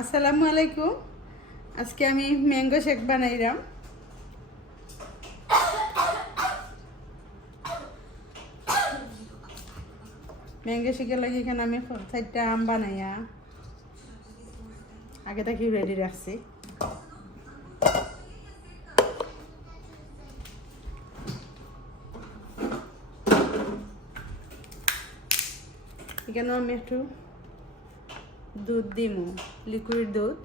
আসসালামু আলাইকুম। আজকে আমি ম্যাঙ্গো শেক বানাইলাম। ম্যাঙ্গো শেকের লাগে এখানে আমি 4টা আম বানাইয়া আগে থেকে রেডি রাখছি। এখানে আমি একটু দুধ দিমু, লিকুইড দুধ।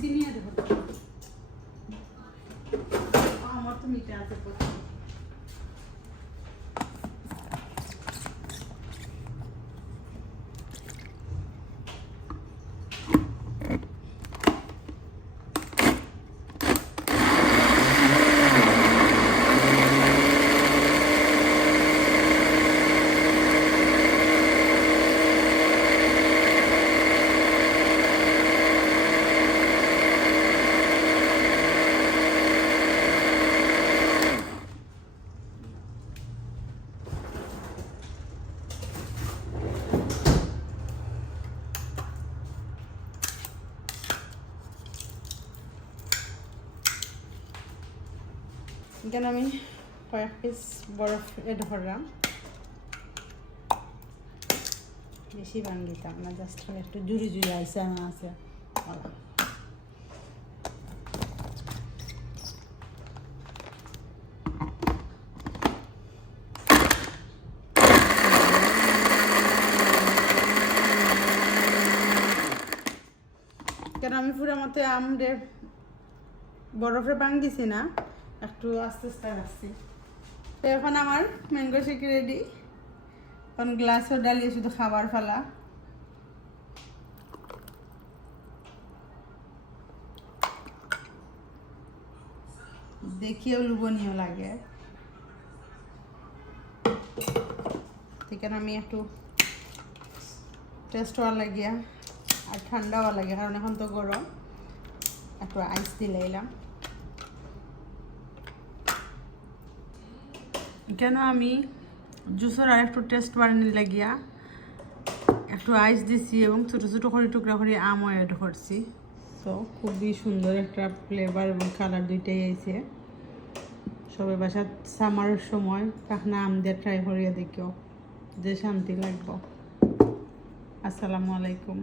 চিনি দেবো, আমার তো মিঠা আছে প্রথম। এখানে আমি কয়েক পিস বরফ এড করলাম, বেশি ভাঙ্গিতাম না, জাস্ট একটু জুড়ি জুড়ি আইসা আছে। কেন আমি পুরো মতো আমরে বরফে ভাঙ্গিছি না, একটু আস্তে আস্তে রাখছি। তো এখন আমার ম্যাঙ্গো শেক রেডি। এখন গ্লাসও ডালিয়ে শুধু খাবার ফেলা। দেখিয়েও লোভনীয় লাগে। এখানে আমি একটু টেস্ট হওয়ার লাগিয়া আর ঠান্ডা হওয়ার লাগে, কারণ এখন তো গরম, একটু আইস দিয়ে এলাম। কেন আমি জুসের আর একটু টেস্ট বাড়ানোর লাগিয়া একটু আইস দিছি এবং ছোটো ছোটো করে টুকরা করে আমও অ্যাড করছি। তো খুবই সুন্দর একটা ফ্লেভার এবং কালার দুইটাই আইছে। সবাই বাসা সামারের সময় কাকনা আম দিয়ে ট্রাই করিয়া দেখিও, যে শান্তি লাগবে। আসসালামু আলাইকুম।